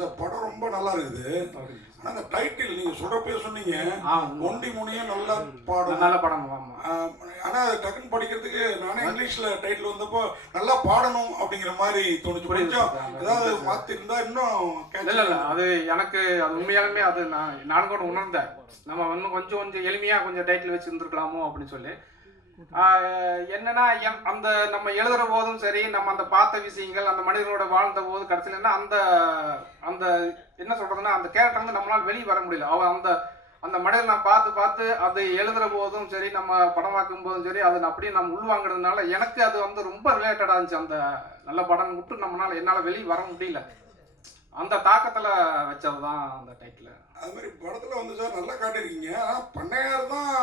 Sir படம் ரொம்ப நல்லா இருக்குது. ஆனால் அந்த டைட்டில் நீங்கள் சொல்கிறப்பே சொன்னீங்க ஒண்டி முனியும் நல்லா பாடும், நல்ல படம். ஆனால் அது டக்குன்னு படிக்கிறதுக்கு நானே இங்கிலீஷில் டைட்டில் வந்தப்போ நல்லா பாடணும் அப்படிங்கிற மாதிரி தோணுச்சு. கொஞ்சம் ஏதாவது மாற்றிருந்தா இன்னும் இல்லை இல்லை, அது எனக்கு அது உண்மையாலுமே அது நான் கூட உணர்ந்தேன். நம்ம இன்னும் கொஞ்சம் எளிமையாக கொஞ்சம் டைட்டில் வச்சு இருந்துருக்கலாமோ அப்படின்னு சொல்லி. என்னன்னா அந்த நம்ம எழுதுற போதும் சரி, நம்ம அந்த பார்த்த விஷயங்கள், அந்த மனிதனோட வாழ்ந்த போது கடைசியில் என்ன அந்த அந்த என்ன சொல்றதுன்னா அந்த கேரக்டர் வந்து நம்மளால வெளியே வர முடியல. அவன் அந்த அந்த மனிதன் நான் பார்த்து அது எழுதுற போதும் சரி, நம்ம படமாக்கும் போதும் சரி, அதை அப்படியே நம்ம உள்வாங்கிறதுனால எனக்கு அது வந்து ரொம்ப ரிலேட்டடாக இருந்துச்சு. அந்த நல்ல படம் விட்டு என்னால் வெளியே வர முடியல. அந்த தாக்கத்தில் வச்சது தான் அந்த டைட்டில். அது மாதிரி படத்தில் வந்து சார் நல்லா காட்டியிருக்கீங்க. ஆனால் பண்ணையார் தான்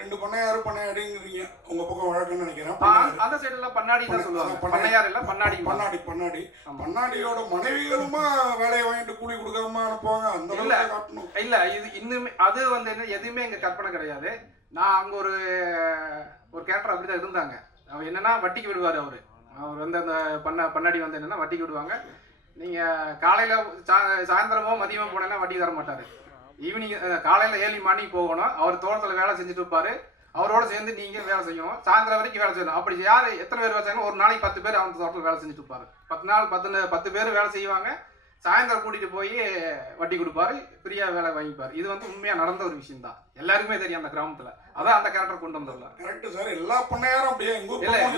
2 பண்ணையாரு பண்ணையாடிங்கிறீங்க உங்க பக்கம் வழக்குன்னு நினைக்கிறேன். அந்த சைடுல பண்ணாடி தான் சொல்லுவாங்க. பண்ணையார் இல்ல பண்ணாடி. பண்ணாடியோட மனைவிகளுமா வேலையை வாங்கிட்டு கூலி கொடுக்காம அனுப்புவாங்க. அந்த அளவுக்கு காட்டணும். இல்ல இது இன்னுமே அது வந்து என்ன எதுவுமே எங்க கற்பனை கிடையாது. நான் அங்க ஒரு கேரக்டர் அப்படிதான் இருந்தாங்க. அவர் என்னன்னா வட்டிக்கு விடுவாரு. அவர் வந்து அந்த பண்ணாடி வந்து என்னன்னா வட்டிக்கு விடுவாங்க. நீங்க காலையில சாயந்தரமோ மதியமோ போனேன்னா வட்டி தர மாட்டாரு. ஈவினிங் காலையில் 7 மணிக்கு போகணும். அவர் தோட்டத்தில் வேலை செஞ்சுட்டு இருப்பாரு. அவரோட சேர்ந்து நீங்கள் வேலை செய்யணும். சாயந்தரம் வரைக்கும் வேலை செய்யணும். அப்படி யார் எத்தனை பேர் வேலை செய்யணும்? ஒரு நாளைக்கு 10 பேர் அவங்க தோட்டத்தில் வேலை செஞ்சுட்டு இருப்பாரு. 10 நாள் 10 பேர் வேலை செய்வாங்க. சாயந்தரம் கூட்டிகிட்டு போய் வட்டி கொடுப்பாரு. ஃப்ரீயாக வேலை வாங்கிப்பார். இது வந்து உண்மையாக நடந்த ஒரு விஷயம் தான். எல்லாருக்குமே தெரியும் அந்த கிராமத்தில். அதான் அந்த கேரக்டர் கொண்டு வந்துடலாம். Correct sir. எல்லா பண்ணையாரும் அப்படியே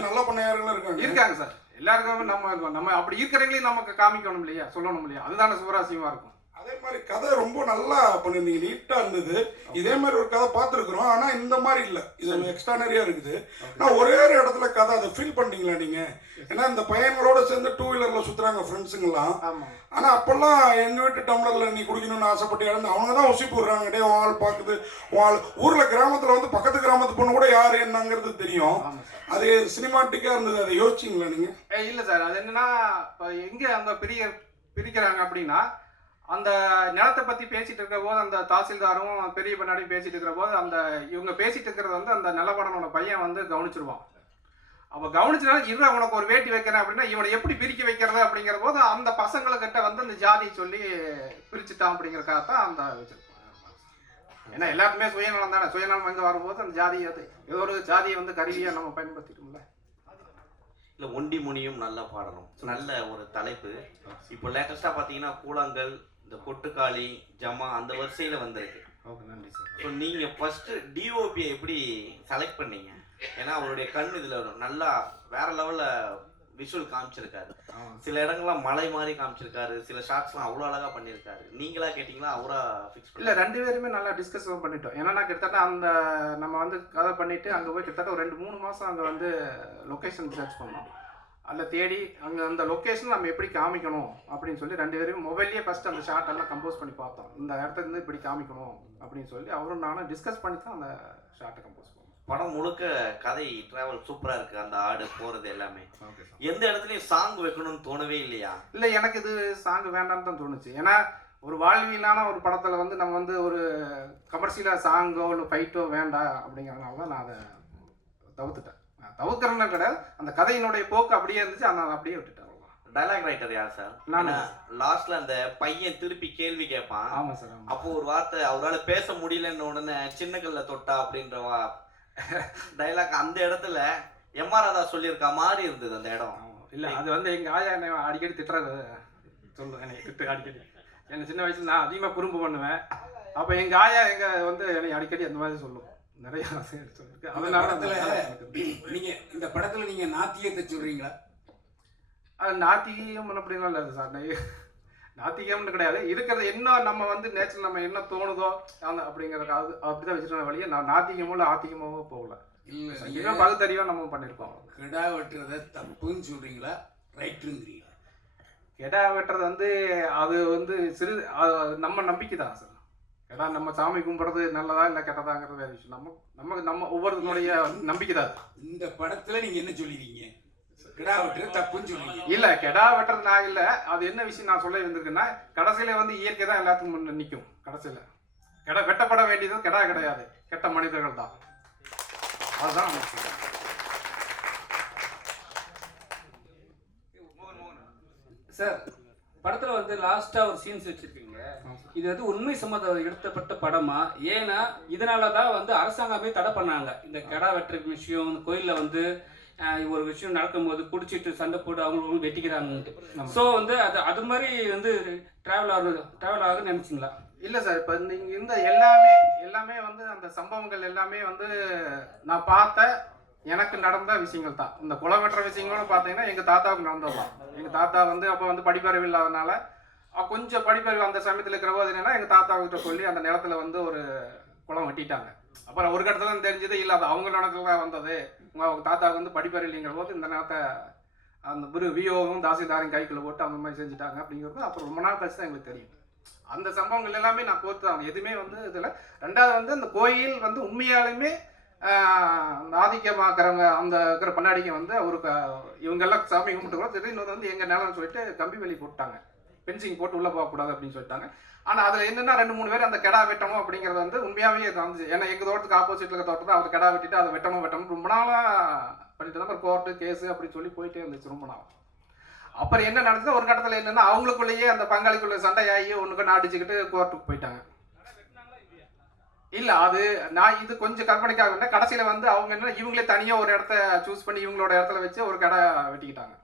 நல்ல பண்ணையார்களும் இருக்காங்க சார். எல்லாருக்குமே நம்ம அப்படி இருக்கிறவங்களையும் நமக்கு காமிக்கணும் இல்லையா, சொல்லணும் இல்லையா? அதுதானே சுவராசியமாக இருக்கும். அதே மாதிரி கதை ரொம்ப நல்லா பண்ணிருந்தீங்க, நீட்டா இருந்தது. இதே மாதிரி ஒரு கதை பார்த்துருக்குறோம், ஆனா இந்த மாதிரி இல்லை. இது எக்ஸ்ட்ரானரியா இருக்குது. நான் ஒரே ஒரு இடத்துல கதை அதை ஃபீல் பண்ணீங்களா நீங்க? ஏன்னா இந்த பையன்களோட சேர்ந்து 2 வீலர்ல சுத்துறாங்க ஃப்ரெண்ட்ஸுங்கெல்லாம். ஆனா அப்பெல்லாம் எங்க வீட்டு டம்ளர்ல நீ குடிக்கணும்னு ஆசைப்பட்டு இழந்து அவங்க தான் உசி போடுறாங்க. டே ஆள் பாக்குது ஆள். ஊர்ல கிராமத்துல வந்து பக்கத்து கிராமத்து பொண்ணு கூட யாரு என்னங்கிறது தெரியும். அது சினிமாட்டிக்கா இருந்தது. அதை யோசிச்சிங்களா நீங்க? இல்ல சார், அது என்னன்னா எங்க அங்க பிரிக்கிறாங்க அப்படின்னா அந்த நிலத்தை பற்றி பேசிட்டு இருக்கிற போது அந்த தாசில்தாரும் பெரிய பண்ணாடியும் பேசிட்டு இருக்கிற போது அந்த இவங்க பேசிட்டு இருக்கிறது வந்து அந்த நிலப்படனோட பையன் வந்து கவனிச்சிருவான். அப்போ கவனிச்சனால உனக்கு ஒரு வேட்டி வைக்கிறேன் அப்படின்னா இவனை எப்படி பிரிக்க வைக்கிறது அப்படிங்கிற போது அந்த பசங்களுக்கிட்ட வந்து அந்த ஜாதியை சொல்லி பிரிச்சுட்டான் அப்படிங்கிறக்காக தான் அந்த வச்சிருப்பான். ஏன்னா எல்லாருக்குமே சுயநலம் தானே. சுயநலம் எங்கே வரும்போது அந்த ஜாதி அது ஏதோ ஒரு ஜாதியை வந்து கருவியாக நம்ம பயன்படுத்திட்டோம்ல. இல்லை ஒண்டி முனியும் நல்லா பாடணும். நல்ல ஒரு தலைப்பு. இப்போ லேட்டஸ்டாக பார்த்தீங்கன்னா கூழாங்கல், இந்த கொட்டுக்காளி, ஜமா அந்த வரிசையில் வந்திருக்கு. நன்றி சார். ஸோ நீங்கள் ஃபஸ்ட்டு டிஓபியை எப்படி செலக்ட் பண்ணீங்க? ஏன்னா அவருடைய கண் இதில் நல்லா வேற லெவலில் விஷுவல் காமிச்சிருக்காரு. சில இடங்கள்லாம் மலை மாதிரி காமிச்சிருக்காரு. சில ஷார்ட்ஸ்லாம் அவ்வளோ அழகாக பண்ணியிருக்காரு. நீங்களா கேட்டிங்களா அவரா ஃபிக்ஸ் பண்ணி? இல்லை, 2 பேருமே நல்லா டிஸ்கஸ் பண்ணிட்டோம். ஏன்னா கிட்டத்தட்ட அந்த நம்ம வந்து கதை பண்ணிவிட்டு அங்கே போய் கிட்டத்தட்ட ஒரு 2-3 மாதம் அங்கே வந்து லொக்கேஷன் சர்ச் பண்ணோம். அதில் தேடி அங்கே அந்த லொக்கேஷன் நம்ம எப்படி காமிக்கணும் அப்படின்னு சொல்லி 2 பேரும் மொபைல்லேயே ஃபஸ்ட்டு அந்த ஷார்ட் எல்லாம் கம்போஸ் பண்ணி பார்த்தோம். இந்த இடத்துல இருந்து இப்படி காமிக்கணும் அப்படின்னு சொல்லி அவரும் நானும் டிஸ்கஸ் பண்ணி தான் அந்த ஷார்ட்டை கம்போஸ் பண்ணோம். படம் முழுக்க கதை ட்ராவல் சூப்பராக இருக்குது. அந்த ஆடு போகிறது எல்லாமே. எந்த இடத்துலையும் சாங் வைக்கணும்னு தோணவே இல்லையா? இல்லை, எனக்கு இது சாங் வேண்டாம்னு தான் தோணுச்சு. ஏன்னா ஒரு வாழ்வியலான ஒரு படத்தில் வந்து நம்ம வந்து ஒரு கமர்ஷியலாக சாங்கோ இல்லை ஃபைட்டோ வேண்டாம் அப்படிங்கிறதுனால தான் நான் அதை தவிர்த்துட்டேன். தவிர்க்கிறேன்னு கிடையாது, அந்த கதையினுடைய போக்கு அப்படியே இருந்துச்சு. அதனால அப்படியே விட்டுட்டேன். டைலாக் ரைட்டர் யார் சார்? நான். லாஸ்ட்ல அந்த பையன் திருப்பி கேள்வி கேட்பான். ஆமா சார். அப்போ ஒரு வார்த்தை அவரால் பேச முடியலன்னு உடனே சின்ன கல்ல தொட்டா அப்படின்ற டைலாக் அந்த இடத்துல எம்ஆர் ராதா சொல்லியிருக்கா மாதிரி இருந்தது அந்த இடம். இல்லை, அது வந்து எங்கள் ஆயா என்னை அடிக்கடி திட்டுறது சொல்லுவேன். என்னை திட்டு அடிக்கடி. என்னை சின்ன வயசுல நான் அதிகமாக குறும்பு பண்ணுவேன். அப்போ எங்கள் ஆயா வந்து என்னை அடிக்கடி அந்த மாதிரி சொல்லுவோம். நிறைய சொல்லிருக்கு. அதனால நீங்க இந்த படத்துல நீங்க நாத்தியத்தை சொல்றீங்களா? அது நாத்திகம் அப்படின்னா இல்லை சார். நாத்திகம்னு கிடையாது. இருக்கிறது என்ன நம்ம வந்து நேச்சர் நம்ம என்ன தோணுதோ அந்த அப்படிங்கிறது அது அப்படிதான் வச்சுருக்க வழியே. நான் நாத்திகமோ இல்லை ஆத்திகமாவோ போகல. இல்லை, பகுத்தறிவா நம்ம பண்ணியிருக்கோம். கிடா வெட்டுறத தப்புன்னு சொல்றீங்களா, ரைட்டுங்கிறீங்களா? கிடா வெட்டுறது வந்து அது வந்து நம்ம நம்பிக்கை தான் சார். ஏன்னா நம்ம சாமி கும்பிட்றது நல்லதா இல்லை கெட்டதாங்கிறது வேறு விஷயம். நம்ம ஒவ்வொருத்தனுடைய நம்பிக்கை தான். இந்த படத்துல நீங்க என்ன சொல்லிருக்கீங்க? கிடா வெட்டுறது தப்புன்னு சொல்றீங்க. இல்ல, கிடா வெட்டுறது நான் இல்லை. அது என்ன விஷயம் நான் சொல்ல வந்திருக்கேன்னா கடைசியில வந்து இயற்கை தான் எல்லாத்துக்கும் நிற்கும். கடைசியில வெட்டப்பட வேண்டியது கிடா கிடையாது, கெட்ட மனிதர்கள் தான். அதுதான் சார். படத்துல வந்து லாஸ்டா ஒரு சீன்ஸ் வச்சிருக்கீங்க. இது வந்து உண்மை சம்மந்தம் எடுத்தப்பட்ட படமா? ஏன்னா இதனால தான் வந்து அரசாங்கமே தடை பண்ணாங்க இந்த கெடா வெட்டுற விஷயம். இந்த கோயிலில் வந்து ஒரு விஷயம் நடக்கும்போது குடிச்சிட்டு சண்டை போட்டு அவங்களுக்கு வெட்டிக்கிறாங்கன்ட்டு. ஸோ வந்து அது மாதிரி வந்து ட்ராவல் ஆகுன்னு நினைச்சிங்களா? இல்லை சார், இப்போ நீங்கள் இந்த எல்லாமே வந்து அந்த சம்பவங்கள் எல்லாமே வந்து நான் பார்த்த எனக்கு நடந்த விஷயங்கள் தான். இந்த குலை வெட்டுற விஷயங்களும் பார்த்தீங்கன்னா எங்கள் தாத்தாவுக்கு நடந்ததுதான். எங்கள் தாத்தா வந்து அப்போ வந்து படிப்பறிவு இல்லாதனால கொஞ்சம் படிப்பறிவு அந்த சமயத்தில் இருக்கிற போது என்னன்னா எங்கள் தாத்தாவுக்கிட்ட சொல்லி அந்த நிலத்துல வந்து ஒரு குளம் வெட்டிட்டாங்க. அப்புறம் ஒரு கட்டத்தில் தெரிஞ்சது இல்லை அது அவங்க நிலத்துல தான் வந்தது, உங்கள் தாத்தாவுக்கு வந்து படிப்பறிவு இல்லைங்கிற போது இந்த நிலத்தை அந்த விஓவும் தாசில்தாரையும் கைக்குள்ள போட்டு அந்த மாதிரி செஞ்சுட்டாங்க அப்படிங்கிறது அப்புறம் ரொம்ப நாள் கழிச்சு தான் எங்களுக்கு தெரியும். அந்த சம்பவங்கள் எல்லாமே நான் கோர்த்து தான் எதுவுமே வந்து இதில். ரெண்டாவது வந்து அந்த கோயில் வந்து உண்மையாலுமே ஆதிக்கமாக்குறவங்க அந்த இருக்கிற பண்ணாடிங்க வந்து அவருக்கு இவங்கெல்லாம் சாமி கும்பிட்டுக்கிறோம் திடீர்னு வந்து எங்கள் நிலம்னு சொல்லிட்டு கம்பி வேலி போட்டாங்க, பென்சிங் போட்டு உள்ளே போகக்கூடாது அப்படின்னு சொல்லிட்டாங்க. ஆனால் அதில் என்னென்னா 2-3 பேர் அந்த கெடா வெட்டணும் அப்படிங்கிறது வந்து உண்மையாகவே இருந்துச்சு. ஏன்னா எங்கள் தோட்டத்துக்கு ஆப்போசிட்டில் இருக்க தோட்டத்தை அவர் கெடா வெட்டிட்டு அதை வெட்டணும் ரொம்ப நாளாக பண்ணிட்டு தான் கோர்ட்டு கேஸு அப்படின்னு சொல்லி போயிட்டே இருந்துச்சு ரொம்ப நாள். அப்புறம் என்ன நடந்துச்சு, ஒரு கட்டத்தில் என்னென்னா அவங்களுக்குள்ளேயே அந்த பங்காளிக்குள்ள சண்டையாகி ஒன்றுக்கு அடிச்சுக்கிட்டு கோர்ட்டுக்கு போயிட்டாங்க. இல்லை அது நான் இது கொஞ்சம் கற்பனைக்காக இல்லை. கடைசியில் வந்து அவங்க என்ன இவங்களே தனியாக ஒரு இடத்த சூஸ் பண்ணி இவங்களோட இடத்துல வச்சு ஒரு கடை வெட்டிக்கிட்டாங்க.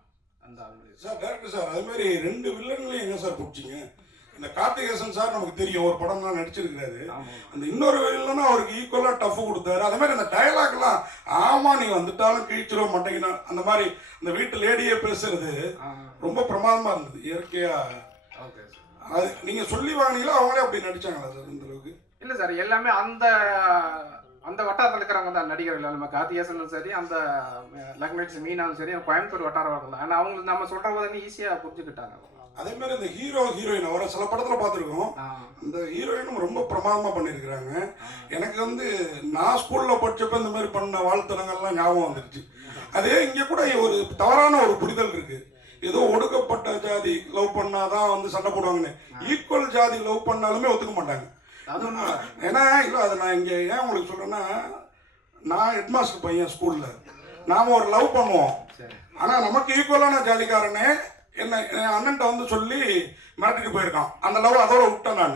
அந்த சார் டேரக்டர் சார், அது மாதிரி 2 வில்லன்களையும் எங்க சார் பிடிச்சிங்க? இந்த கார்த்திகேசன் சார் நமக்கு தெரியும், ஒரு படம்லாம் நடிச்சிருக்காரு. அந்த இன்னொரு வில்லனா அவருக்கு ஈக்குவலா டஃப் கொடுத்தாரு. அதே மாதிரி அந்த டயலாக்லாம் ஆமா நீ வந்துட்டாலும் கிழிச்சிட மாட்டேங்கினா அந்த மாதிரி அந்த வீட்டு லேடியே பேசுறது ரொம்ப பிரமாதமா இருந்தது இயற்கையா. அது நீங்க சொல்லி வாங்கினீங்களா அவங்களே அப்படி நடிச்சாங்களா சார் இந்த அளவுக்கு? இல்லை சார், எல்லாமே அந்த அந்த வட்டாரத்தில் இருக்கிறவங்க தான் நடிகர்கள். நம்ம கார்த்திகேசனும் சரி, அந்த லக்னேட்ஸ் மீனாலும் சரி, கோயம்புத்தூர் வட்டாரம் தான். ஆனால் அவங்களுக்கு நம்ம சொல்கிற போது ஈஸியாக புரிஞ்சுக்கிட்டாங்க. அதே மாதிரி இந்த ஹீரோயின் அவரை சில படத்தில் பார்த்துருக்கோம். இந்த ஹீரோயினும் ரொம்ப பிரமாதமாக பண்ணியிருக்கிறாங்க. எனக்கு வந்து நான் ஸ்கூலில் படித்தப்போ இந்த மாதிரி பண்ண வாழ்த்தனங்கள்லாம் ஞாபகம் வந்துருச்சு. அதே இங்கே கூட ஒரு தவறான ஒரு புரிதல் இருக்குது. ஏதோ ஒடுக்கப்பட்ட ஜாதி லவ் பண்ணாதான் வந்து சண்டை போடுவாங்கன்னு. ஈக்குவல் ஜாதி லவ் பண்ணாலுமே ஒத்துக்க மாட்டாங்க. ஏன்னா இல்லை அதை நான் இங்கே ஏன் உங்களுக்கு சொல்கிறேன்னா, நான் ஹெட்மாஸ்டர் பையன் ஸ்கூலில். நாம் ஒரு லவ் பண்ணுவோம், ஆனால் நமக்கு ஈக்குவலான ஜாதிக்காரனே என்ன என் அண்ணன்ட்ட வந்து சொல்லி மிரட்டிட்டு போயிருக்கான். அந்த லவ் அதோட விட்டேன் நான்.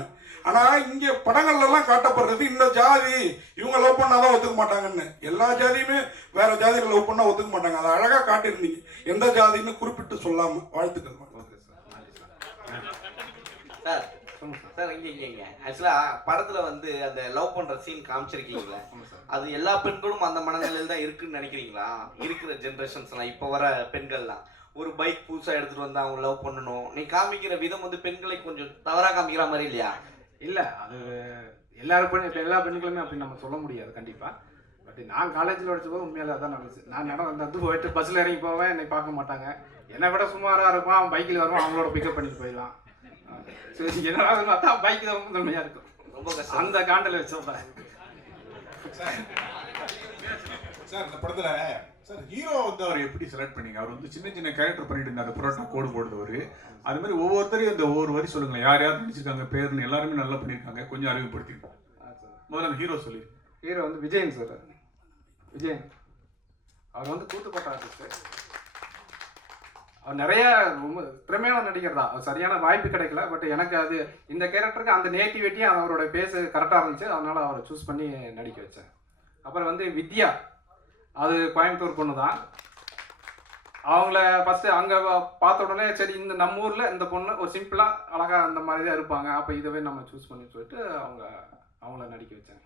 ஆனால் இங்கே படங்கள்லாம் காட்டப்படுறது இந்த ஜாதி இவங்க லவ் பண்ணாதான் ஒத்துக்க மாட்டாங்கன்னு. எல்லா ஜாதியுமே வேற ஜாதியில் லவ் பண்ணால் ஒத்துக்க மாட்டாங்க. அதை அழகாக காட்டியிருந்தீங்க, எந்த ஜாதின்னு குறிப்பிட்டு சொல்லாமல். வாழ்த்துக்கள் சார். சார் இங்க ஆக்சுவலா படத்துல வந்து அந்த லவ் பண்ற சீன் காமிச்சிருக்கீங்களா? அது எல்லா பெண்களும் அந்த மனநிலையில் தான் இருக்குன்னு நினைக்கிறீங்களா? இருக்கிற ஜென்ரேஷன்ஸ்லாம் இப்போ வர பெண்கள்லாம் ஒரு பைக் புதுசா எடுத்துட்டு வந்தா அவங்க லவ் பண்ணணும், நீ காமிக்கிற விதம் வந்து பெண்களை கொஞ்சம் தவறா காமிக்கிற மாதிரி இல்லையா? இல்லை, அது எல்லா பெண்களுமே அப்படி நம்ம சொல்ல முடியாது கண்டிப்பாக. பட் நான் காலேஜில் படிச்சபோது உண்மையில அதான் நடந்துச்சு. நான் நடந்து போயிட்டு பஸ்ஸில் இறங்கி போவேன், என்னை பார்க்க மாட்டாங்க. என்னை விட சுமாராக இருப்பான், அவன் பைக்கில் வருவான், அவங்களோட பிக்கப் பண்ணிட்டு போயிடலாம். சரி, என்னடா பார்த்தா பைக் தான் ரொம்ப தன்மையாக இருக்கும். ரொம்ப கஷ்டம் அந்த காண்டில் வச்சு சொல்கிறேன் சார். இந்த படத்தில் சார் ஹீரோ வந்து அவர் எப்படி செலக்ட் பண்ணீங்க? அவர் வந்து சின்ன சின்ன கேரக்டர் பண்ணிட்டு இருந்தார், புரோட்டா கோடு போடுறவர். அது மாதிரி ஒவ்வொருத்தரையும் இந்த ஒவ்வொரு வரி சொல்லுங்களேன், யார் யார் நடிச்சிருக்காங்க, பேர்னு எல்லாருமே நல்லா பண்ணியிருக்காங்க, கொஞ்சம் அறிவுப்படுத்திருக்கோம். முதல்ல அந்த ஹீரோ சொல்லி. ஹீரோ வந்து விஜயன் சார். விஜயன் அவர் வந்து கூத்துப்பட்ட ஆர்டிஸ்ட். அவர் நிறைய ரொம்ப திறமையான நடிகர் தான். அவர் சரியான வாய்ப்பு கிடைக்கல. பட் எனக்கு அது இந்த கேரக்டருக்கு அந்த நேட்டிவிட்டியும் அவரோட பேச கரெக்டாக இருந்துச்சு, அதனால அவரை சூஸ் பண்ணி நடிக்க வச்சேன். அப்புறம் வந்து வித்யா, அது கோயம்புத்தூர் பொண்ணு தான். அவங்கள ஃபஸ்ட்டு அங்கே பார்த்த உடனே சரி இந்த நம்ம ஊரில் இந்த பொண்ணு ஒரு சிம்பிளாக அழகாக அந்த மாதிரி தான் இருப்பாங்க, அப்போ இதவே நம்ம சூஸ் பண்ணி சொல்லிட்டு அவங்கள நடிக்க வச்சேன்.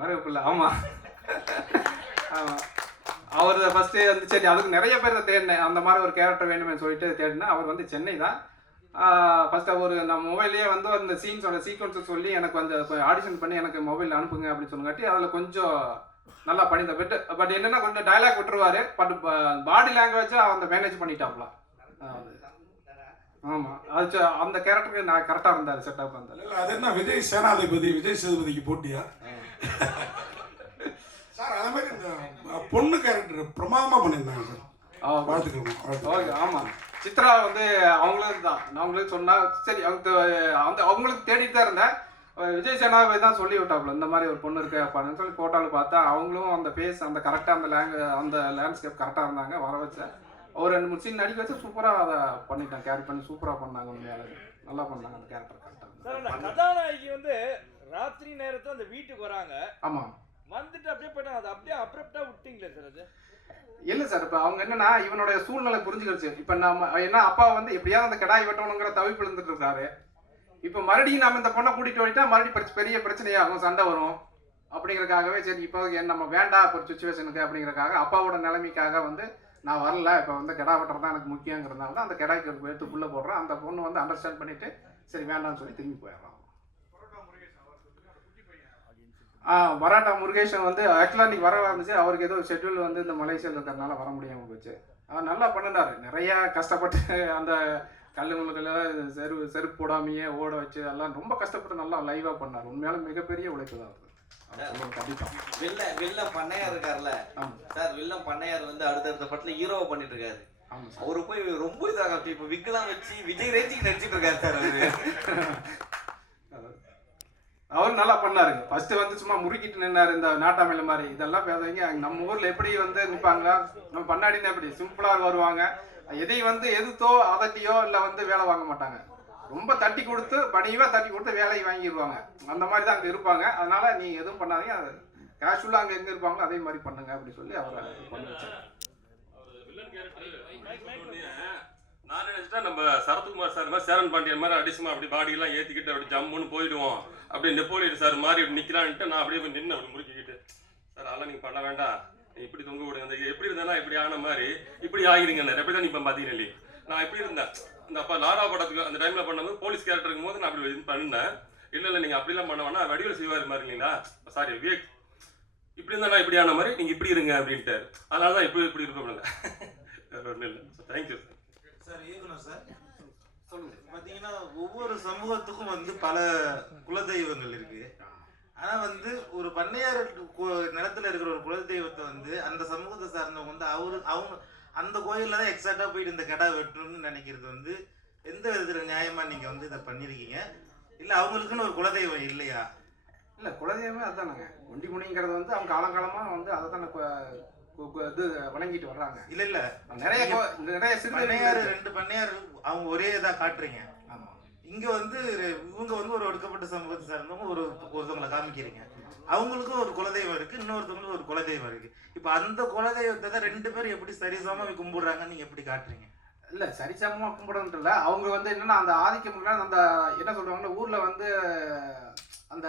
மறுப்புள்ள ஆமாம் ஆமாம். அவர் ஃபஸ்ட்டு வந்து சரி அதுக்கு நிறைய பேர் தேடினேன், அந்த மாதிரி ஒரு கேரக்டர் வேணுமே சொல்லிட்டு தேடினேன். அவர் வந்து சென்னை தான். ஃபஸ்ட்டு அவர் நம்ம மொபைல்லேயே வந்து அந்த சீன்ஸோட சீக்வன்ஸை சொல்லி எனக்கு வந்து ஆடிஷன் பண்ணி எனக்கு மொபைல் அனுப்புங்க அப்படின்னு சொன்னங்காட்டி அதில் கொஞ்சம் நல்லா பண்ணி பட் பட் என்னென்னா கொஞ்சம் டைலாக் விட்டுருவார். பட் பாடி லாங்குவேஜை அந்த மேனேஜ் பண்ணிட்டாப்ல. ஆமாம், அது அந்த கேரக்டருக்கு நான் கரெக்டாக இருந்தார், செட்டப் இருந்தார். இல்லை அது என்ன விஜய் சேனாதிபதி விஜய் சேதுபதிக்கு போட்டியா சார்? அதே மாதிரி இந்த பொண்ணு கேரக்டர் பிரமாதமாக பண்ணியிருந்தாங்க சார். வாழ்த்துக்கள். ஓகே. ஆமாம், சித்ரா வந்து அவங்களுக்கு தான் நான் அவங்களுக்கு சொன்னால் சரி அவங்களுக்கு தேடிட்டு தான் இருந்தேன். விஜய் சேனாவை தான் சொல்லி விட்டாப்புல இந்த மாதிரி ஒரு பொண்ணு இருக்கு அப்படின்னு சொல்லி போட்டாலும் பார்த்தா அவங்களும் அந்த ஃபேஸ் அந்த கரெக்டாக அந்த லேண்ட்ஸ்கேப் கரெக்டாக இருந்தாங்க. வர வச்சேன், ஒரு 2-3 சீன் நடிக்க வச்சு சூப்பராக அதை பண்ணிட்டான், கேரி பண்ணி சூப்பராக பண்ணாங்க. உண்மையாலே நல்லா பண்ணாங்க அந்த கேரக்டர் கரெக்டாக. சார் அந்த கதாநாயகி வந்து ராத்திரி நேரத்துல அந்த வீட்டுக்கு வராங்க, ஆமாம் வந்துட்டு அப்படியே போயிட்டாங்க, அது அப்படியே அப்ரப்டா விட்டீங்களே சார் அது? இல்லை சார், இப்போ அவங்க என்னன்னா இவனுடைய சூழ்நிலை புரிஞ்சுக்கிடுச்சு. இப்போ நம்ம என்ன அப்பா வந்து எப்படியாவது அந்த கிடாய் வெட்டணுங்கிற தவிப்பு இருந்துட்டு இருக்காரு. இப்போ மறுபடியும் நம்ம இந்த பொண்ணை கூட்டிகிட்டு போயிட்டா மறுபடியும் பெரிய பிரச்சனையாகும், சண்டை வரும். அப்படிங்கிறதுக்காகவே சரி இப்போ நம்ம வேண்டாம் இப்போ சுச்சுவேஷனுக்கு அப்படிங்கிறக்காக அப்பாவோட நிலைமைக்காக வந்து நான் வரல, இப்போ வந்து கிடா வெட்டுறது தான் எனக்கு முக்கியங்கிறதுனால தான் அந்த கிடாய்க்கு எடுத்து புள்ள போடுறேன். அந்த பொண்ணு வந்து அண்டர்ஸ்டாண்ட் பண்ணிட்டு சரி வேண்டாம்னு சொல்லி திரும்பி போயிடலாம். மராட்டா முருகேஷன் வந்து ஆக்சுவலாக இன்றைக்கி வர இருந்துச்சு, அவருக்கு ஏதோ ஷெட்யூல் வந்து இந்த மலேசியாவில் இருக்கிறதுனால வர முடியாமல் போச்சு. அவர் நல்லா பண்ணினார், நிறையா கஷ்டப்பட்டு அந்த கல்லுங்களுக்கெல்லாம் செருப்பு போடாமையே ஓட வச்சு எல்லாம் ரொம்ப கஷ்டப்பட்டு நல்லா லைவாக பண்ணார். உண்மையாலும் மிகப்பெரிய உழைப்பு தான் அவர். கண்டிப்பாக வில்லம் பண்ணையார் இருக்கார்ல சார், வில்லம் பண்ணையார் வந்து அடுத்தடுத்த படத்துல ஹீரோவை பண்ணிட்டு இருக்காரு. அவரு போய் ரொம்ப இதாக இப்ப விக்கலாம் வச்சு விஜய் ரேஞ்சுக்கு நடிச்சிட்டு இருக்காரு சார் அவர் நல்லா பண்ணாருங்க. ஃபர்ஸ்ட் வந்து சும்மா முறுக்கிட்டு நின்னாரு இந்த நாட்டாமையில மாதிரி. இதெல்லாம் பேசுறீங்க நம்ம ஊர்ல எப்படி வந்து நிற்பாங்க, நம்ம பண்ணாடின்னு எப்படி சிம்பிளா வருவாங்க. எதையும் வந்து எதிர்த்தோ அதட்டியோ இல்லை வந்து வேலை வாங்க மாட்டாங்க. ரொம்ப தட்டி கொடுத்து பணியவா தட்டி கொடுத்து வேலையை வாங்கிடுவாங்க. அந்த மாதிரி தான் அங்கே இருப்பாங்க. அதனால நீ எதுவும் பண்ணாதீங்க, அது கேஷுவலாக அங்கே எங்கே இருப்பாங்களோ அதே மாதிரி பண்ணுங்க அப்படின்னு சொல்லி அவரை பண்ணி வச்சார். நான் நினைச்சிட்டா நம்ம சரத்குமார் சார் மாதிரி சேரன் பாண்டியன் மாதிரி அடிச்சுமா அப்படி பாடியெல்லாம் ஏற்றிக்கிட்டு அப்படி ஜம்முன்னு போயிடுவோம், அப்படி நெப்போலியன் சார் மாதிரி இப்படி நிற்கலான்ட்டு நான் அப்படியே போய் நின்று அப்படி முறுக்கிக்கிட்டு சார் அதெல்லாம் நீங்கள் பண்ண வேண்டாம், இப்படி தொங்க விடுங்க, அந்த எப்படி இருந்தாலும் இப்படி ஆன மாதிரி இப்படி ஆகிடுங்க. எப்படி தான் இப்போ பார்த்தீங்கன்னா இல்லையே நான் எப்படி இருந்தேன் அந்த அப்பா லாரா படத்துக்கு அந்த டைமில் பண்ணும்போது போலீஸ் கேரக்டர் இருக்கும்போது நான் அப்படி இது பண்ணேன். இல்லை நீங்கள் அப்படிலாம் பண்ண வேணா, வடிவில் செய்வார் மாதிரி இல்லைங்களா, சாரி விவேக் இப்படி இருந்தா நான் இப்படி ஆன மாதிரி நீங்கள் இப்படி இருங்க அப்படின்ட்டு. அதனால தான் இப்படி இருக்க முடியல. வேறு ஒன்றும் இல்லை சார். Thank you sir. சார் இயக்குனர் சார் சொல்லுங்க. பார்த்தீங்கன்னா ஒவ்வொரு சமூகத்துக்கும் வந்து பல குலதெய்வங்கள் இருக்கு. ஆனால் வந்து ஒரு பண்ணையார் நிலத்தில் இருக்கிற ஒரு குலதெய்வத்தை வந்து அந்த சமூகத்தை சார்ந்தவங்க வந்து அவங்க அந்த கோயிலில் தான் எக்ஸாக்டாக போயிட்டு இந்த கடை வெட்டணும்னு நினைக்கிறது வந்து எந்த விதத்தில் நியாயமாக நீங்கள் வந்து இதை பண்ணியிருக்கீங்க? இல்லை அவங்களுக்குன்னு ஒரு குலதெய்வம் இல்லையா? இல்லை குலதெய்வமே அதுதானங்க. ஒண்டி முனிங்கிறது வந்து அவங்க காலங்காலமாக வந்து அதை தானே இது வழங்கிட்டு வர்றாங்க. இல்லை நிறைய சிறு பண்ணையார் 2 பண்ணையார் அவங்க ஒரே இதாக காட்டுறீங்க. இங்கே வந்து இவங்க வந்து ஒரு ஒடுக்கப்பட்ட சமூகத்தை சார்ந்தவங்க ஒருத்தவங்களை காமிக்கிறீங்க. அவங்களுக்கும் ஒரு குலதெய்வம் இருக்குது, இன்னொருத்தவங்களுக்கும் ஒரு குலதெய்வம் இருக்குது. இப்போ அந்த குலதெய்வத்தை தான் 2 பேரும் எப்படி சரிசமமாக கும்பிடுறாங்கன்னு நீங்கள் எப்படி காட்டுறீங்க? இல்லை சரிசமமாக கும்பிடுறது இல்லை. அவங்க வந்து என்னென்னா அந்த ஆதிக்கம் அந்த என்ன சொல்கிறாங்கன்னா ஊரில் வந்து அந்த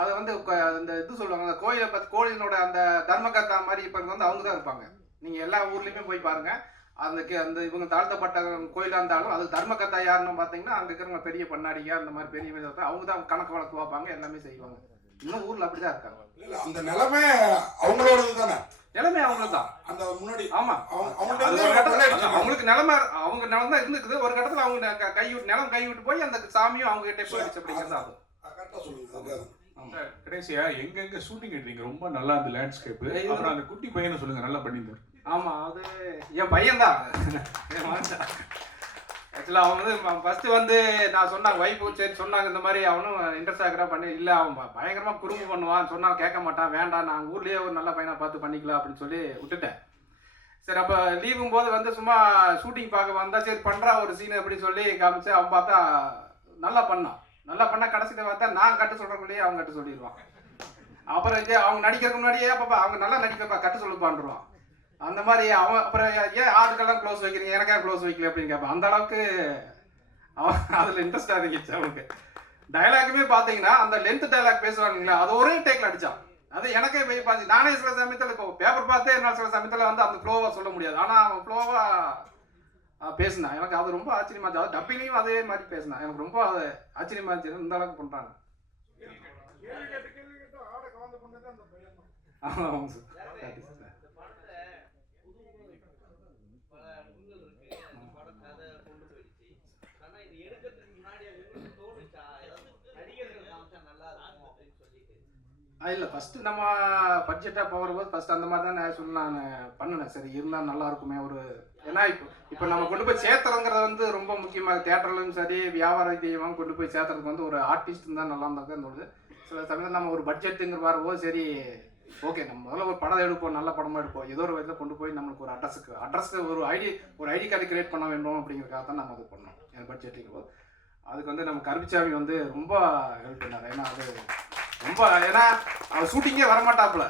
அதை வந்து இந்த இது சொல்லுவாங்க, அந்த கோயிலை பற்றி கோயிலினோட அந்த தர்மகர்த்தா மாதிரி இப்போ வந்து அவங்க தான் இருப்பாங்க. நீங்கள் எல்லா ஊர்லேயுமே போய் பாருங்கள், அந்த இவங்க தாழ்த்தப்பட்ட கோயிலாக இருந்தாலும் அது தர்மகர்த்தா யாருன்னு பார்த்தீங்கன்னா அங்கே இருக்கிறவங்க பெரிய பண்ணாடியா அந்த மாதிரி பெரிய அவங்க தான் கணக்கு வழக்கு வைப்பாங்க, எல்லாமே செய்வாங்க. இன்னும் ஊரில் அப்படி தான் இருக்காங்க. இல்லை அந்த நிலைமை அவங்களோடது தானே, நிலைமை அவங்களுக்கு தான் அந்த முன்னாடி. ஆமாம் அவங்களுக்கு நிலைமை அவங்க நிலம் தான் இருந்துக்குது. ஒரு கட்டத்தில் அவங்க நிலம் கைவிட்டு போய் அந்த சாமியும் அவங்க கிட்டே போயிடுச்சு அப்படிங்கிறது. அது கடைசியா எங்க ஷூட்டிங் எடுத்தீங்க? ரொம்ப நல்லா அந்த லேண்ட்ஸ்கேப். அப்புறம் அந்த குட்டி பையனை சொல்லுங்க, நல்லா பண்ணியிருந்தார். ஆமா அது என் பையன் தான். ஆக்சுவலாக அவன் வந்து ஃபர்ஸ்ட் வந்து நான் சொன்னாங்க வைஃபு சரி சொன்னாங்க இந்த மாதிரி அவனும் இன்ட்ரெஸ்ட் ஆகிறா பண்ணி இல்லை அவன் பயங்கரமாக குறும்பு பண்ணுவான், சொன்னால் கேட்க மாட்டான், வேண்டாம் நான் ஊர்லேயே ஒரு நல்ல பையனை பார்த்து பண்ணிக்கலாம் அப்படின்னு சொல்லி விட்டுட்டேன். சரி அப்போ லீவும் போது வந்து சும்மா ஷூட்டிங் பார்க்க வந்தா சரி பண்ணுறா ஒரு சீன் அப்படின்னு சொல்லி காமிச்சு அவன் பார்த்தா நல்லா பண்ணால் கடைசியில் பார்த்தா நான் கட்டு சொல்கிறக்குள்ளேயே அவங்க கட்டு சொல்லிடுவான். அப்புறம் இதே அவங்க நடிக்கிறதுக்கு முன்னாடியே பாப்பா அவங்க நல்லா நடிப்பா கட்டு சொல்லுப்பான்றான். அந்த மாதிரி அவன் அப்புறம் ஏன் ஆளுக்கெல்லாம் க்ளோஸ் வைக்கிறீங்க எனக்கே க்ளோஸ் வைக்கல அப்படின்னு கேட்பான். அந்த அளவுக்கு அவன் அதில் இன்ட்ரெஸ்டாக இருந்துச்சு அவனுக்கு. டைலாக்குமே பார்த்தீங்கன்னா அந்த லென்த் டைலாக் பேசுவானுங்களா அது ஒரே டேக்கில் அடித்தான். அது எனக்கே போய் பார்த்து நானே சில சமயத்தில் இப்போ பேப்பர் பார்த்தே என்னால் சில சமயத்தில் வந்து அந்த ஃப்ளோவாக சொல்ல முடியாது. ஆனால் அவன் ஃப்ளோவாக பேசினான். எனக்கு அது ரொம்ப ஆச்சரியமா இருந்துச்சு. அது டப்பிங்லையும் அதே மாதிரி பேசினான். எனக்கு ரொம்ப அது ஆச்சரியமா இருந்துச்சு, இந்த அளவுக்கு பண்ணுறாங்க. ஆமாம் சார். இல்லை ஃபஸ்ட்டு நம்ம பட்ஜெட்டாக போகிறபோது ஃபஸ்ட்டு அந்த மாதிரி தான் நான் சொல்லி நான் பண்ணினேன். சரி இருந்தால் நல்லா இருக்குமே ஒரு ஏன்னா இப்போ நம்ம கொண்டு போய் சேர்த்துறதுங்கிறது வந்து ரொம்ப முக்கியமாக தியேட்டர்லையும் சரி வியாபார ரீதியாக கொண்டு போய் சேர்த்துறதுக்கு வந்து ஒரு ஆர்டிஸ்ட் தான் நல்லா இருந்தாக்க தோணுது. சில சமயம் நம்ம ஒரு பட்ஜெட்டுங்கிற வரபோது சரி ஓகே நம்ம முதல்ல ஒரு படம் எடுப்போம், நல்ல படமாக எடுப்போம், ஏதோ ஒரு விதத்தில் கொண்டு போய் நம்மளுக்கு ஒரு அட்ரஸ்க்கு ஒரு ஐடி கார்டு கிரியேட் பண்ண வேண்டும் அப்படிங்கிறக்காக தான் நம்ம அது பண்ணோம். என் பட்ஜெட்டுக்கு அதுக்கு வந்து நம்ம கருப்பிச்சாமி வந்து ரொம்ப ஹெல்ப் பண்ணார். ஏன்னா அது ரொம்ப, ஏன்னா அவர் ஷூட்டிங்கே வரமாட்டாப்புல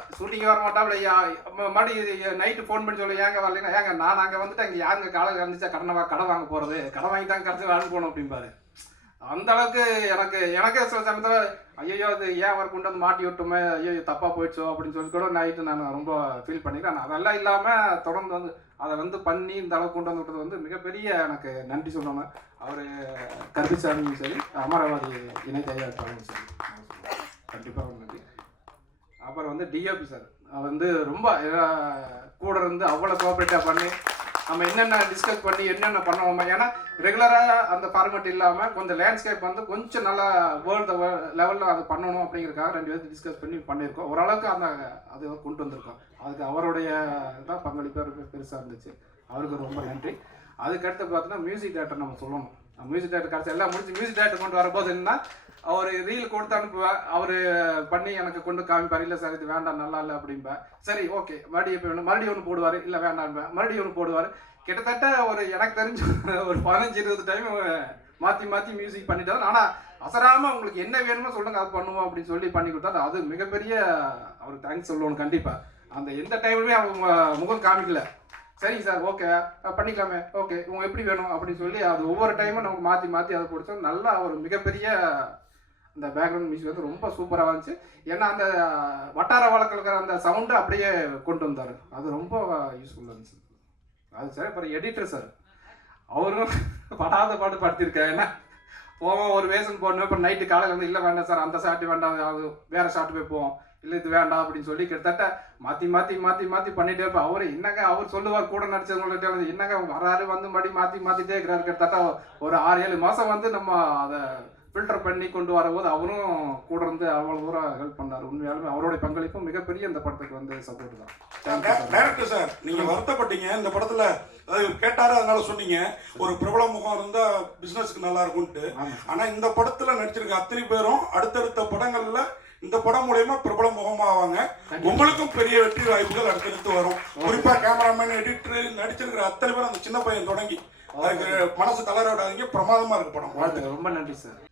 மறுபடியும் நைட்டு ஃபோன் பண்ணி சொல்லி ஏங்க வரலைன்னா, ஏங்க நான் அங்கே வந்துட்டு அங்கே யாருங்க காலையில் இருந்துச்சா கடை வாங்க போகிறது, கடை வாங்கி தான் கடைசி வேலை போகணும் அப்படிம்பாரு. அந்த அளவுக்கு எனக்கே சில சமயத்தில் ஐயோ அது ஏன் அவர் கொண்டு வந்து மாட்டி விட்டுமே, ஐயோ தப்பாக போயிடுச்சோ அப்படின்னு சொல்லி கூட நைட்டு நான் ரொம்ப ஃபீல் பண்ணிக்கிறேன். அதெல்லாம் இல்லாமல் தொடர்ந்து வந்து அதை வந்து பண்ணி இந்த அளவுக்கு கொண்டு வந்து விட்டது வந்து மிகப்பெரிய எனக்கு நன்றி சொல்லணும். அவர் கருப்பிசாமியும் சரி, அமராவதி இணை தயாரிப்பாளரும் சரி, கண்டிப்பாக நன்றி. அப்புறம் வந்து டிஓபி சார் வந்து ரொம்ப கூட இருந்து அவ்வளோ கோஆப்ரேட்டாக பண்ணி நம்ம என்னென்ன டிஸ்கஸ் பண்ணி என்னென்ன பண்ணுவோம். ஏன்னா ரெகுலராக அந்த ஃபார்மேட் இல்லாமல் கொஞ்சம் லேண்ட்ஸ்கேப் வந்து கொஞ்சம் நல்லா வேர்ல்டு லெவலில் அது பண்ணணும் அப்படிங்கிறதுக்காக 2 பேருக்கு டிஸ்கஸ் பண்ணி பண்ணியிருக்கோம். ஓரளவுக்கு அது கொண்டு வந்திருக்கோம். அதுக்கு அவருடைய தான் பங்களிப்பு பெருசாக இருந்துச்சு. அவருக்கு ரொம்ப நன்றி. அதுக்கடுத்து பார்த்தீங்கன்னா மியூசிக் டேரக்டர் நம்ம சொல்லணும். மியூசிக் டேரக்டர் கடைசி எல்லாம் முடிச்சு மியூசிக் டேரக்டர் கொண்டு வரும்போது என்னன்னா, அவர் ரீல் கொடுத்து அனுப்புவேன், அவர் பண்ணி எனக்கு கொண்டு காமிப்பார். இல்லை சார் இது வேண்டாம் நல்லா இல்லை அப்படின்பேன். சரி ஓகே மறுபடியும் இப்போ வேணும், மறுபடியும் ஒன்று போடுவார், இல்லை வேண்டாம்பேன், மறுபடியும் ஒன்று போடுவார். கிட்டத்தட்ட எனக்கு தெரிஞ்ச ஒரு 15-20 டைம் மாற்றி மியூசிக் பண்ணிட்டாரு. ஆனால் அசராமல் உங்களுக்கு என்ன வேணுமோ சொல்லுங்கள் அது பண்ணுவோம் அப்படின்னு சொல்லி பண்ணி கொடுத்தாரு. அது மிகப்பெரிய அவருக்கு தேங்க்ஸ் சொல்லணும் கண்டிப்பாக. அந்த எந்த டைம்லையுமே அவங்க முகம் காமிக்கல. சரிங்க சார் ஓகே பண்ணிக்கலாமே, ஓகே உங்க எப்படி வேணும் அப்படின்னு சொல்லி அது ஒவ்வொரு டைமும் நமக்கு மாற்றி அதை கொடுத்தோம். நல்லா ஒரு மிகப்பெரிய அந்த பேக்ரவுண்ட் மியூசிக் வந்து ரொம்ப சூப்பராக இருந்துச்சு. ஏன்னா அந்த வட்டார வழக்கில் இருக்கிற அந்த சவுண்டு அப்படியே கொண்டு வந்தார். அது ரொம்ப யூஸ்ஃபுல்லாக இருந்துச்சு. அது சார் அப்புறம் எடிட்டர் சார் அவரும் படாத பாட்டு படுத்திருக்கேன். ஏன்னா போவோம் ஒரு வேஷன் போடணும், அப்புறம் நைட்டு காலையில் வந்து இல்லை வேண்டாம் சார் அந்த ஷாட்டு வேண்டாம், அது வேறு ஷாட்டு போய் போவோம், இல்லை இது வேண்டாம் அப்படின்னு சொல்லி கிட்டத்தட்ட மாற்றி பண்ணிட்டே இருப்போம். அவர் என்னங்க அவர் சொல்லுவார் கூட நடிச்சவங்கள்ட்ட என்னங்க வராரு வந்து மாற்றிட்டே இருக்கிறாரு. கிட்டத்தட்ட ஒரு 6-7 மாதம் வந்து நம்ம அதை ஃபில்டர் பண்ணி கொண்டு வரும்போது அவரும் கூட இருந்து அவ்வளோ தூரம் ஹெல்ப் பண்ணார். உண்மையாலுமே அவருடைய பங்களிப்பும் மிகப்பெரிய இந்த படத்துக்கு வந்து சப்போர்ட் தான். டைரக்டர் சார் நீங்க வருத்தப்பட்டீங்க இந்த படத்துல, அதாவது கேட்டாரு அதனால சொன்னீங்க ஒரு பிரபல முகம் இருந்தா பிசினஸ்க்கு நல்லா இருக்கும்ட்டு. ஆனா இந்த படத்துல நடிச்சிருக்க அத்தனை பேரும் அடுத்தடுத்த படங்கள்ல இந்த படம் மூலயமா பிரபல முகமாவாங்க. உங்களுக்கும் பெரிய வெற்றி வாய்ப்புகள் அடுத்தடுத்து வரும். குறிப்பா கேமராமேன், எடிட்டர், நடிச்சிருக்கிற அத்தனை பேரும் அந்த சின்ன பையன் தொடங்கி அதுக்கு மனசு கலர விடாதீங்க. பிரமாதமா இருக்கு படம். ரொம்ப நன்றி சார்.